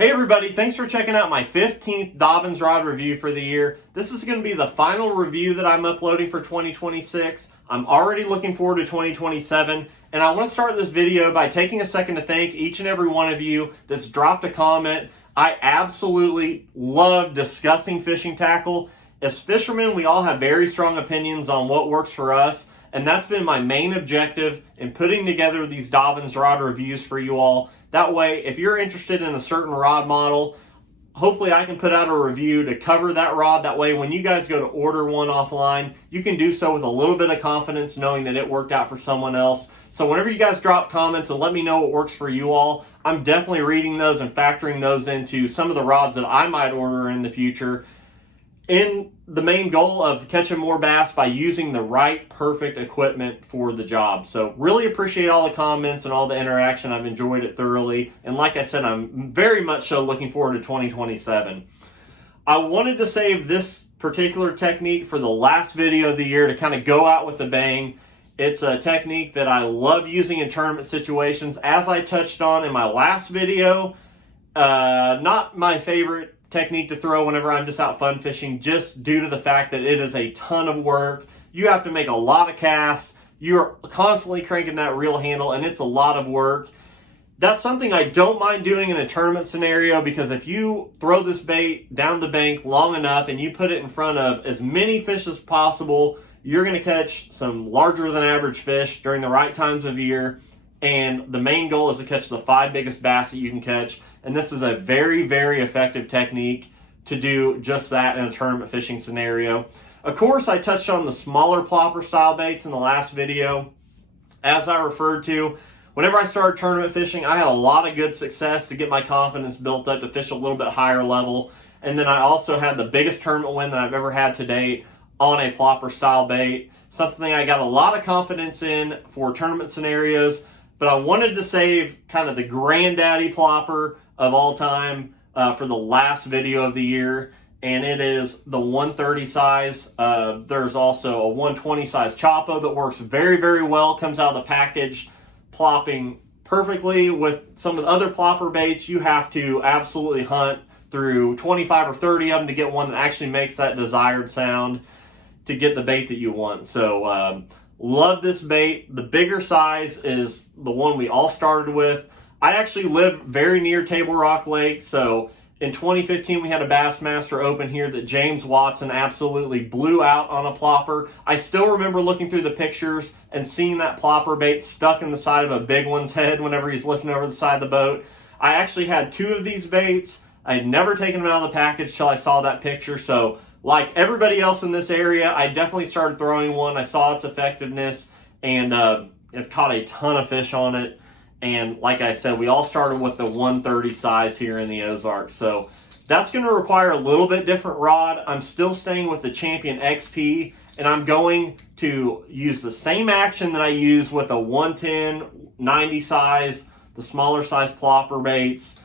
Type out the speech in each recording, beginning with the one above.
Hey everybody, thanks for checking out my 15th Dobyns rod review for the year. This is going to be the final review that I'm uploading for 2026. I'm already looking forward to 2027, and I want to start this video by taking a second to thank each and every one of you that's dropped a comment. I absolutely love discussing fishing tackle. As fishermen, we all have very strong opinions on what works for us, and that's been my main objective in putting together these Dobyns rod reviews for you all. That way, if you're interested in a certain rod model, hopefully I can put out a review to cover that rod. That way, when you guys go to order one offline, you can do so with a little bit of confidence knowing that it worked out for someone else. So whenever you guys drop comments and let me know what works for you all, I'm definitely reading those and factoring those into some of the rods that I might order in the future, in the main goal of catching more bass by using the right, perfect equipment for the job. So really appreciate all the comments and all the interaction. I've enjoyed it thoroughly. And like I said, I'm very much so looking forward to 2027. I wanted to save this particular technique for the last video of the year to kind of go out with a bang. It's a technique that I love using in tournament situations. As I touched on in my last video, not my favorite technique to throw whenever I'm just out fun fishing, just due to the fact that it is a ton of work. You have to make a lot of casts. You're constantly cranking that reel handle, and it's a lot of work. That's something I don't mind doing in a tournament scenario, because if you throw this bait down the bank long enough and you put it in front of as many fish as possible, you're going to catch some larger than average fish during the right times of year. And the main goal is to catch the 5 biggest bass that you can catch. And this is a very, very effective technique to do just that in a tournament fishing scenario. Of course, I touched on the smaller plopper style baits in the last video. As I referred to, whenever I started tournament fishing, I had a lot of good success to get my confidence built up to fish a little bit higher level. And then I also had the biggest tournament win that I've ever had to date on a plopper style bait. Something I got a lot of confidence in for tournament scenarios. But I wanted to save kind of the granddaddy plopper of all time for the last video of the year, and it is the 130 size. There's also a 120 size Chapo that works very, very well, comes out of the package plopping perfectly. With some of the other plopper baits, you have to absolutely hunt through 25 or 30 of them to get one that actually makes that desired sound to get the bait that you want. So love this bait. The bigger size is the one we all started with. I actually live very near Table Rock Lake, so in 2015 we had a Bassmaster Open here that James Watson absolutely blew out on a plopper. I still remember looking through the pictures and seeing that plopper bait stuck in the side of a big one's head whenever he's lifting over the side of the boat. I actually had 2 of these baits. I had never taken them out of the package till I saw that picture, so like everybody else in this area, I definitely started throwing one. I saw its effectiveness, and it caught a ton of fish on it. And like I said, we all started with the 130 size here in the Ozarks. So that's going to require a little bit different rod. I'm still staying with the Champion XP, and I'm going to use the same action that I use with a 110, 90 size, the smaller size plopper baits.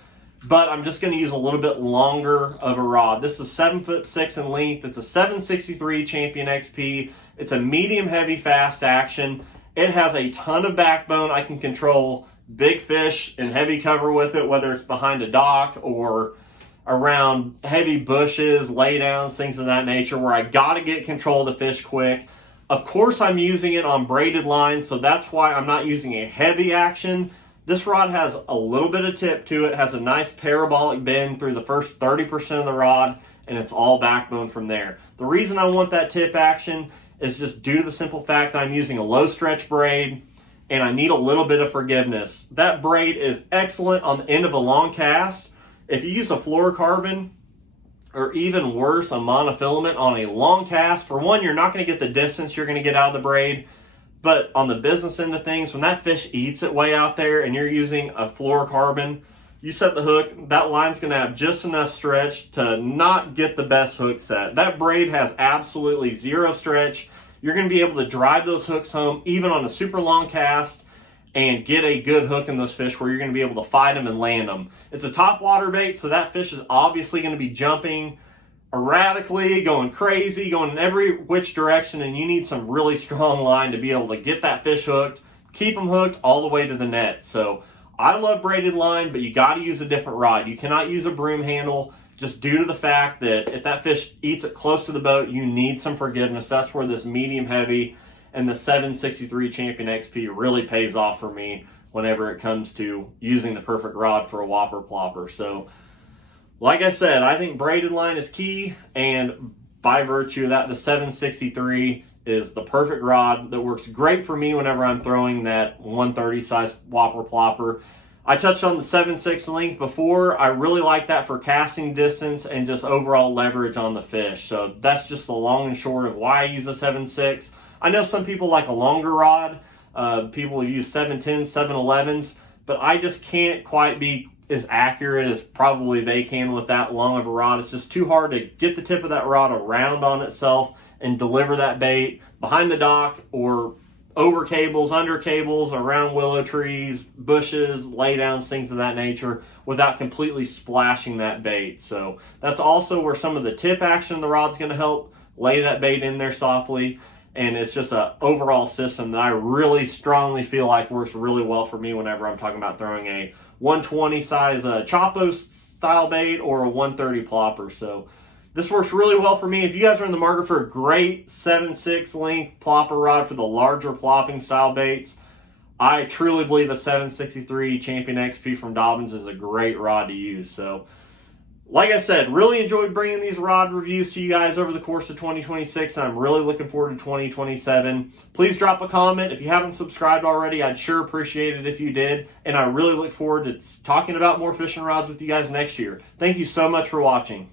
But I'm just going to use a little bit longer of a rod. This is 7'6" in length. It's a 763 Champion XP. It's a medium heavy fast action. It has a ton of backbone. I can control big fish in heavy cover with it, whether it's behind a dock or around heavy bushes, laydowns, things of that nature, where I got to get control of the fish quick. Of course, I'm using it on braided lines, so that's why I'm not using a heavy action. This rod has a little bit of tip to it, has a nice parabolic bend through the first 30% of the rod, and it's all backbone from there. The reason I want that tip action is just due to the simple fact that I'm using a low stretch braid, and I need a little bit of forgiveness. That braid is excellent on the end of a long cast. If you use a fluorocarbon, or even worse, a monofilament on a long cast, for one, you're not going to get the distance you're going to get out of the braid. But on the business end of things, when that fish eats it way out there and you're using a fluorocarbon, you set the hook, that line's going to have just enough stretch to not get the best hook set. That braid has absolutely zero stretch. You're going to be able to drive those hooks home even on a super long cast and get a good hook in those fish where you're going to be able to fight them and land them. It's a top water bait, so that fish is obviously going to be jumping erratically, going crazy, going in every which direction, and you need some really strong line to be able to get that fish hooked, keep them hooked all the way to the net. So I love braided line, but you got to use a different rod. You cannot use a broom handle, just due to the fact that if that fish eats it close to the boat, you need some forgiveness. That's where this medium heavy and the 763 Champion XP really pays off for me whenever it comes to using the perfect rod for a whopper plopper. So, like I said, I think braided line is key, and by virtue of that, the 763 is the perfect rod that works great for me whenever I'm throwing that 130 size whopper plopper. I touched on the 7.6 length before. I really like that for casting distance and just overall leverage on the fish. So that's just the long and short of why I use the 7.6. I know some people like a longer rod. People use 7.10s, 7.11s, but I just can't quite be as accurate as probably they can with that long of a rod. It's just too hard to get the tip of that rod around on itself and deliver that bait behind the dock or over cables, under cables, around willow trees, bushes, laydowns, things of that nature, without completely splashing that bait. So that's also where some of the tip action of the rod's going to help lay that bait in there softly. And it's just an overall system that I really strongly feel like works really well for me whenever I'm talking about throwing a 120 size Chopo style bait or a 130 plopper. So this works really well for me. If you guys are in the market for a great 7.6 length plopper rod for the larger plopping style baits, I truly believe a 763 Champion XP from Dobyns is a great rod to use. So, like I said, really enjoyed bringing these rod reviews to you guys over the course of 2026, and I'm really looking forward to 2027. Please drop a comment. If you haven't subscribed already, I'd sure appreciate it if you did, and I really look forward to talking about more fishing rods with you guys next year. Thank you so much for watching.